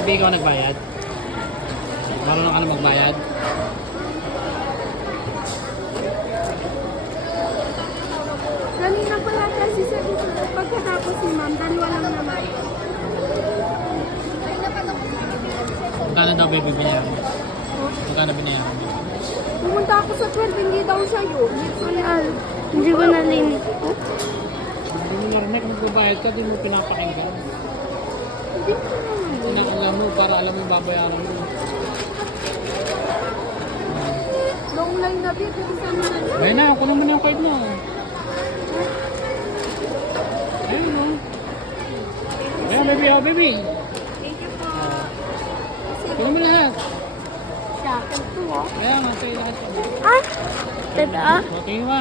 Sabi ikaw nagbayad? Marunong ka na magbayad? Kanina pa yata si Sir pagkatapos ni Ma'am, dalawa lang naman. Magkano daw baby binayaran mo? Magkano binayaran mo? Pumunta ako sa 12, hindi daw sa'yo. Hindi ko nalinis. Hindi mo narinig, magbabayad ka, di mo pinapakinggan. Hindi ko naman. Inaalam mo para alam mo babayaran mo. Long line na bit, isa mo na lang. Ayun na, kunin mo na yung card mo. Ayun o. Ayun, baby, oh, baby. Thank you po. Kunin mo lahat. Sa akin to, oh. Kaya nga, sa'yo lahat. Ah? Tada? Tingin mo.